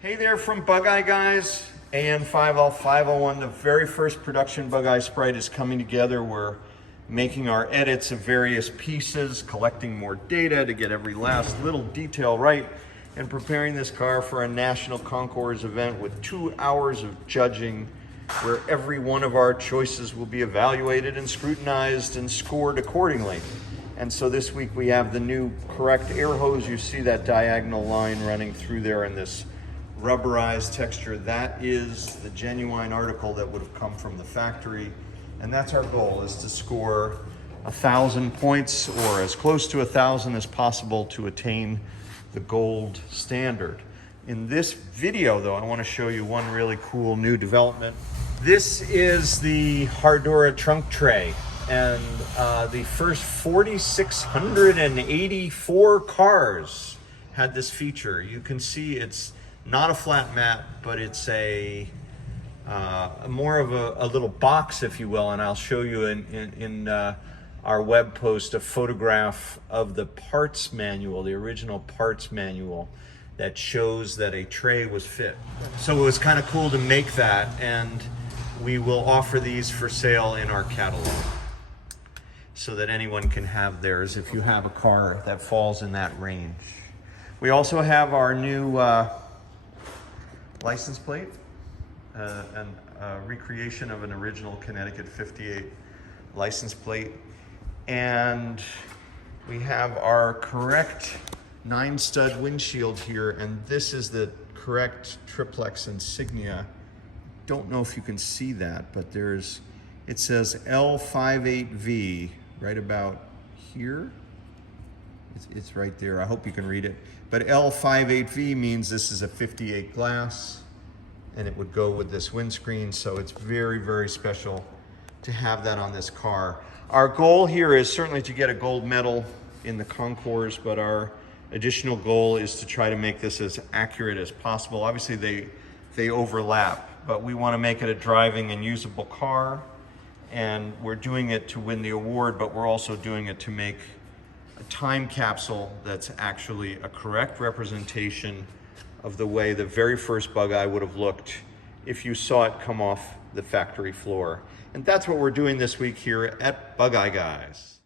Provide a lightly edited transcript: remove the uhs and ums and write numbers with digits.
Hey there from Bugeye guys, AN5L501, the very first production Bugeye Sprite is coming together. We're making our edits of various pieces, collecting more data to get every last little detail right, and preparing this car for a national concours event with 2 hours of judging where every one of our choices will be evaluated and scrutinized and scored accordingly. And so this week we have the new correct air hose. You see that diagonal line running through there in this rubberized texture. That is the genuine article that would have come from the factory. And that's our goal, is to score 1,000 points or as close to 1,000 as possible to attain the gold standard. In this video though, I want to show you one really cool new development. This is the Hardora trunk tray. And the first 4,684 cars had this feature. You can see it's not a flat mat, but it's a more of a little box, if you will. And I'll show you in our web post a photograph of the parts manual, the original parts manual that shows that a tray was fit. So it was kind of cool to make that, and we will offer these for sale in our catalog so that anyone can have theirs if you have a car that falls in that range. We also have our new license plate, and recreation of an original Connecticut 58 license plate. And we have our correct 9-stud windshield here, and this is the correct triplex insignia. Don't know if you can see that, but it says L58V right about here. It's right there. I hope you can read it. But L58V means this is a 58 glass, and it would go with this windscreen. So it's very, very special to have that on this car. Our goal here is certainly to get a gold medal in the concours, but our additional goal is to try to make this as accurate as possible. Obviously they overlap, but we want to make it a driving and usable car. And we're doing it to win the award, but we're also doing it to make a time capsule that's actually a correct representation of the way the very first Bugeye would have looked if you saw it come off the factory floor. And that's what we're doing this week here at Bugeye Guys.